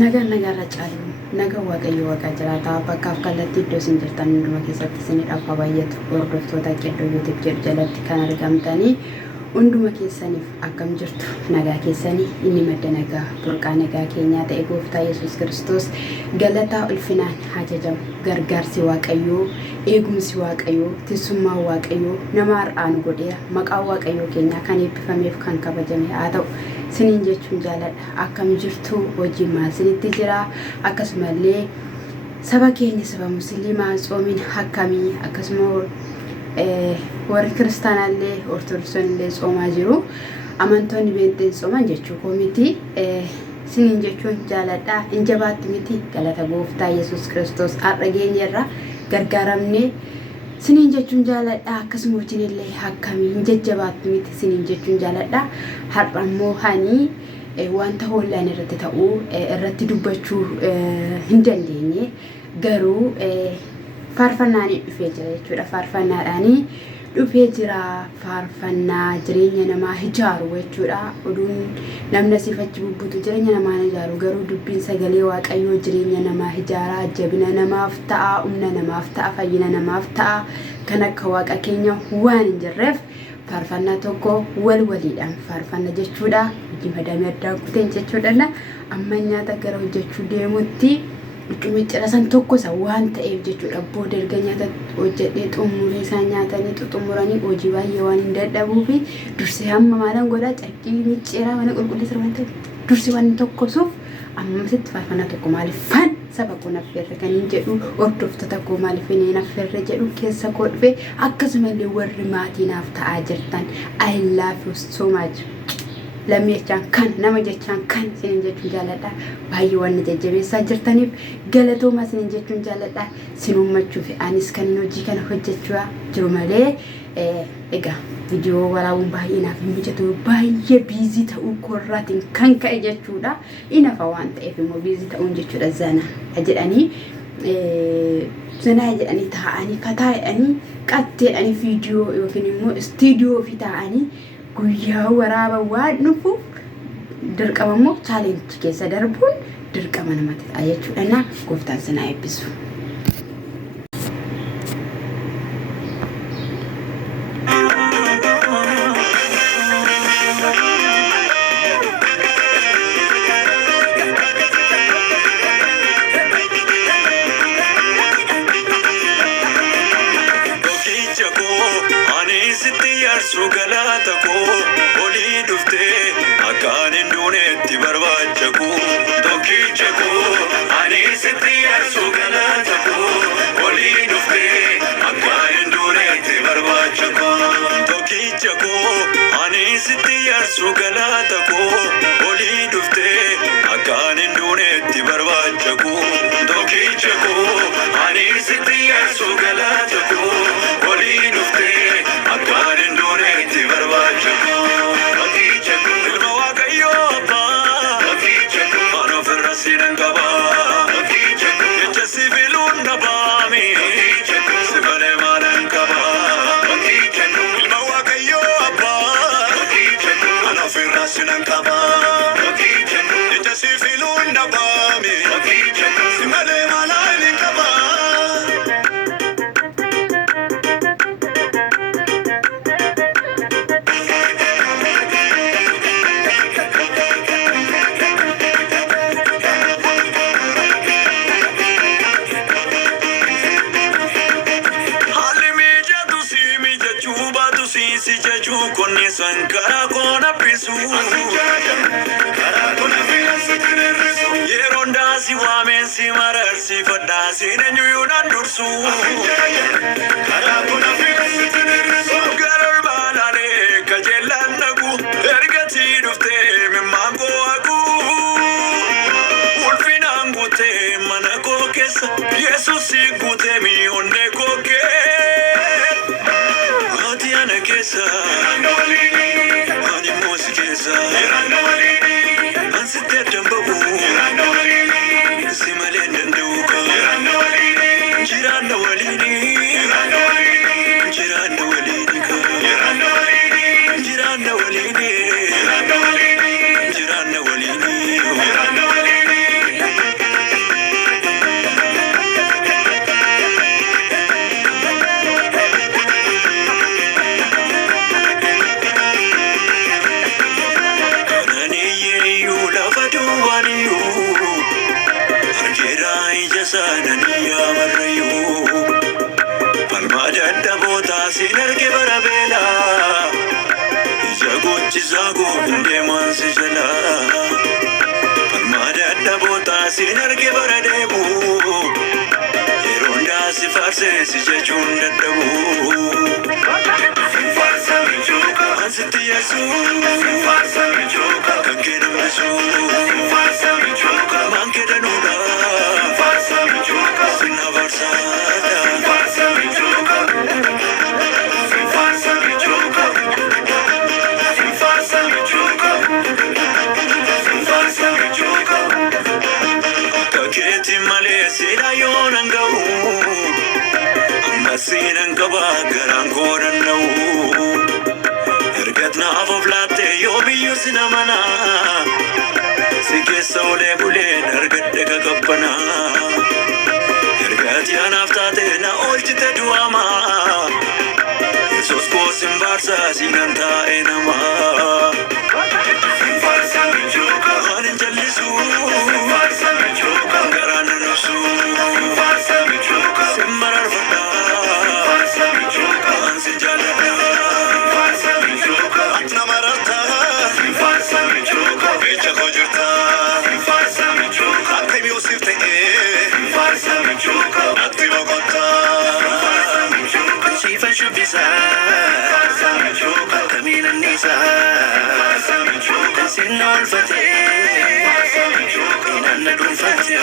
nagaa racaalu naga waaqayyo waaqa jiraata bakkaaf kallattii iddoo isin jirtan hunduma keessatti isinidhaaf baay'atu hordoftoota Qeddoo YouTube jedhu jalatti kan argamtanii hunduma keessaniif akkam jirtu nagaa keessanii inni madda nagaa burqaa nagaa keenyaa ta'e gooftaa Yesuus Kiristoos galataa ulfinaan hajajamu gargaarsi waaqayyoo eegumsi waaqayyoo tisummaa waaqayyoo nama har'aan godheera maqaa waaqayyoo keenyaa kan eebbifameef kan kabajame haa ta'u sinin jechuun jaaladha akkam jirtu hojii maasinitti jira akkasumallee saba keenya saba musliimaa tsoomin akkamii akkasuma warri kiristaanaallee ortodoksaallee tsoomaa jiru amantoonni beenteen tsooman jechuu koomiti sinin jechuun jaaladha injabaatti miti galata gooftaa Yesuus Kiristoos har'a geenyerra gargaaramne sinin jechuun jaaladha akkasuma hojiinillee akkamii jajjabaatti miti sinin jechuun jaaladha har'a immoo hani wanta hoolaan irratti ta'uu irratti dubbachuu hin dandeenye garuu faarfannaanii dhufee jira jechuudha faarfannaadhaanii dhufee jira faarfannaa jireenya namaa ijaaru jechuudha oduun namni sifachi bubbutu jireenya namaa ijaaru garuu dubbiin sagalee waaqayyoo jireenya namaa ijaaraa jabina namaaf ta'a humna namaaf ta'a fayyina namaaf ta'a kan akka waaqa keenya waan hin jirreef faarfannaa tokko waliidhaan faarfanna jechuudha hojii madamee addaan kuteen jechuudha amma nyaata gara hojjechuu deemutti Micira san tokko sa waan ta'eef jechuudha booda erga nyaata hojjedhee xumurii isaan nyaatanii xumuranii hojii baay'ee waan hin dadhabuufi dursee hamma maalan godhaa caqqii micira mana qulqulleessa waan ta'eef dursee waan tokko suuf amma sitti faarfannaa tokko maaliifan saba kun affeerre kan hin jedhu hordoftoota koo maaliifin hin affeerre jedhu keessa koo dhufe akkasumallee warri maatiinaaf ta'aa jirtan I love you so much. Lammi jechaan kan nama jechaan kan sinin jechuun jaaladha baay'ee waan jajjabeessaa jirtaniif galatooma sinin jechuun jaaladha sinummachuuf anis kan hojii kana hojjechaa jiru malee egaa viidiyoo waraabuun baay'ee naaf hin mijatu baay'ee biizii ta'uu korraatiin kan ka'e jechuudha inafa waan ta'eef immoo biizii ta'uun jechuudha jedhanii taa'anii kataa'anii qatteedhanii viidiyoo yookiin immoo istiidiyoo fi taa'anii guyyaa waraaba waan dhufuuf dirqama immoo chaalenjii keessa darbuun dirqama namatti ta'a jechuudha na gooftaan sinaa eebbisu. Sugalata ko oli dufte akan indunetti barbacha ko tokicha ko ani sitiyar sugalata ko oli dufte akan indunetti barbacha ko tokicha ko ani sitiyar sugalata ko oli dufte akan indunetti barbacha ko tokicha ko ani sitiyar sugalata ko oli dufte akan indunetti barbacha ko tokicha ko ilma waaqayyo abba tokicha ko mano firrasinan qaba tokicha ko jecha sibiilun dhabaame tokicha ko sibale maalan qaba tokicha ko ilma waaqayyo abba tokicha ko mano firrasinan qaba tokicha ko jecha sibiilun dhabaame tokicha ko sibale maalan qaba. Si jaju konni sankara kona pisu yeronda si wamen si marar si fadda si nenyunan dursu garar balale kajelan nagu ergati dufte mimango aku ulfinan gute manako kesa Jesus si gute mi onne koke Kesa, ani mosi kesa, ansi tetemba u, simalenda nduka, jiranda walini, jiranda walini ka, jiranda walini, jiranda walini, sananii yaamarrayu falmaa dadhabootaa siin arge bara beelaa ija gochisaa koo hin deemansi jalaa falmaa dadhabootaa siin arge bara deebuu yeroon daasi faarseesi jechuun dadhabuu farsa michuuka ansitti yeesuu farsa michuuka kan kee namnisuu farsa michuuka maan kee danuudha farsa michuuka sinna farsaadha farsa michuuka farsa michuuka farsa michuuka farsa michuuka kakeeti malee sila yoonan ga'u amasiinan qaba garaan koo danda'u ergat naaf of laatte yoo biyyuu si namana si keessa olee buleen argadhe kakabbana ergati anaaf taate na oolchite du'ama yesus koo sin baarsa siinan taa'e nama farsa michuuka anin jallisu farsa michuuka garaan nan ibsu farsa michuuka sin mararfadha farsa michuuka ansi jaalladha farsa michuuka atna mararta farsa michuuka ija koo jirta farsa michuuka akka mi'uusif ta'e farsa michuuka atti boqotta farsa michuuka siifan shubbisa farsa michuuka kamiin anniisa farsa michuuka sin oolfate farsa michuuka inanna dhuunfate